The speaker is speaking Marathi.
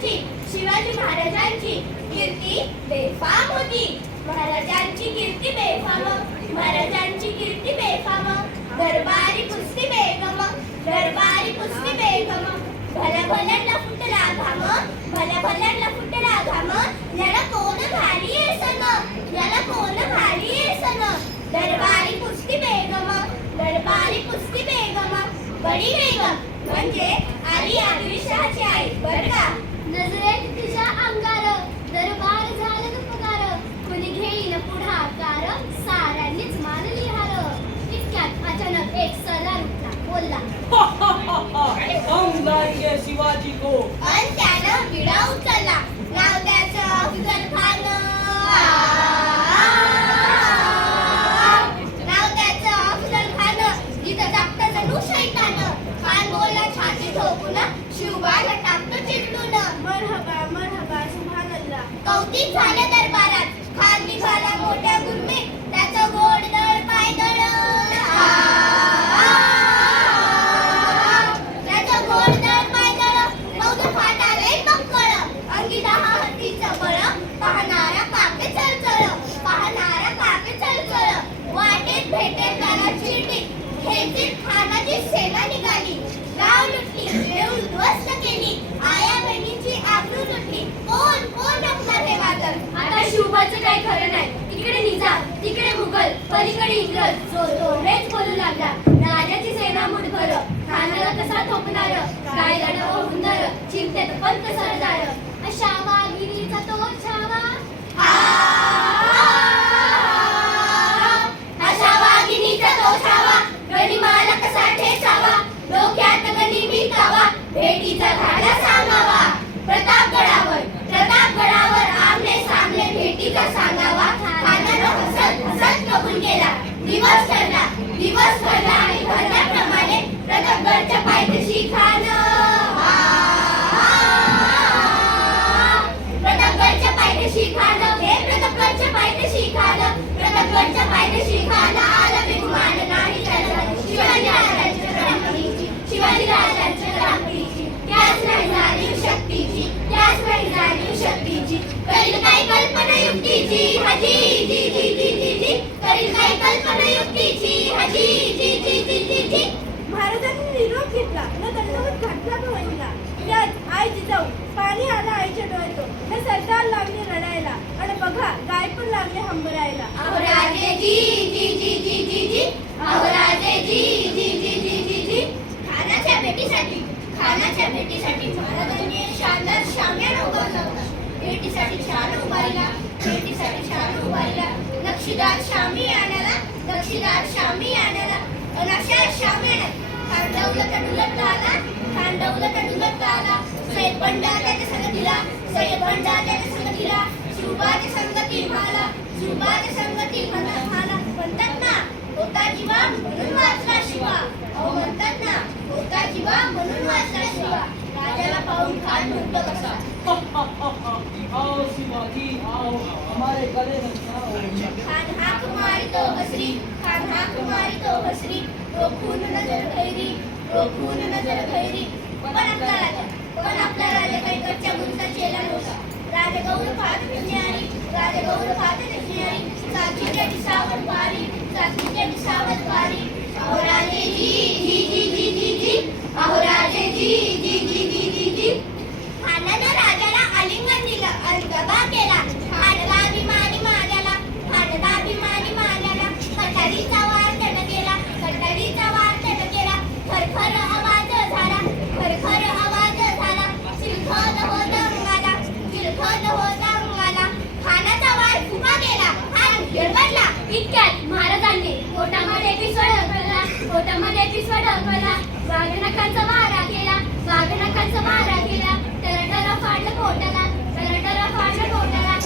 महाराजांची शिवाजी महाराजांची कीर्ती बेफाम होती. महाराजांची कीर्ती बेफाम महाराजांची कीर्ती बेफाम दरबारी कुस्ती बेगम दरबारी कुस्ती बेगम. भल्या भल्यांना फुटला घाम भल्या भल्यांना फुटला घाम याला कोण घाली सन याला कोण घाली सन दरबारी कुस्ती बेगम दरबारी कुस्ती बेगम. बडी बेगम म्हणजे आली आदिलशहाची आई बर का? नजरेत तिच्या अंगार दरबार झालं उपकार कुणी घेईन पुढाकार? साऱ्यांनीच मानली हार. इतक्यात अचानक एक सरदार उठला. बोलला हम लाएंगे शिवाजी को. अन त्यानं विडा उचलला. नाव त्याचं अफजल खान. नाव कौतिक झालं दरबार तिकडे मुघल पलीकडे इंग्रज जो तोंडेच बोलू लागला. राजाची सेना मुठभर खानाला कसा थोपणार? काय लढव हुंदर? चिंतेत पंत सरदार अशा वागिरीचा तो छावा प्रतापगडच्या पायथ्याशी शिखाला आला मी मान नाही शिवाजी राजांच्या रामपणीची शिवाजी राजांच्या रामपणीची त्याच नाही जाणीव शक्तीची त्याच नाही जाणीव शक्तीची. करील काय कल्पना युक्तीची हजी जी जी जी जी जी. करील काय कल्पना युक्तीची हजी जी जी जी जी जी. महाराजांनी निरोप घेतला न दंडवत घातला तो वहिनीला? यात आई जिजाऊ पाणी आलं आईच्या डोळ्यातून. हे सरदार लागले रडायला. आणि बघा गाय पण लागले हंबरायला. अहो जी जी जी जी जी जी. अहो जी जी जी जी जी जी. खानाच्या भेटीसाठी खानाच्या भेटीसाठी महाराजांनी शानदार शामियाना उभारला होता. भेटीसाठी छान उभारला भेटीसाठी छान उभारला. नक्षीदार शामी आणायला नक्षीदार शामी आणायला. आणि अशा शामियानात खांडवलं तर आला खांडवलं त्या डुलत आला सैद बंडा त्याच्या संगतीला सैद बंडा त्याच्या संगतीला शिवबाच्या संगती म्हाला शिवबाच्या संगती म्हणत म्हाला म्हणतात ना होता जीवा म्हणून वाचला शिवा अहो म्हणतात ना होता जीवा म्हणून वाचला शिवा राजाला पाहून खान म्हणतो कसा आओ शिवाजी आओ हमारे गले खान हाक मारितो हसरी खान हाक मारितो हसरी रोखून नजर भैरी रोखून नजर पण आपला राजा पण आपला राजा काही कच्च्या मुलीचा चेला नव्हता राजा गौर पाहत विज्ञानी राजा गौर पाहत विज्ञानी चाकीच्या दिशावर वारी चाकीच्या दिशावर अहो राजे जी जी जी जी जी जी अहो पोटामध्ये पिसवा डळकला वाघनखांचा मारा केला. वाघनखांचा मारा केला. टरटरा फाडलं पोटाला तर फाडलं पोटाला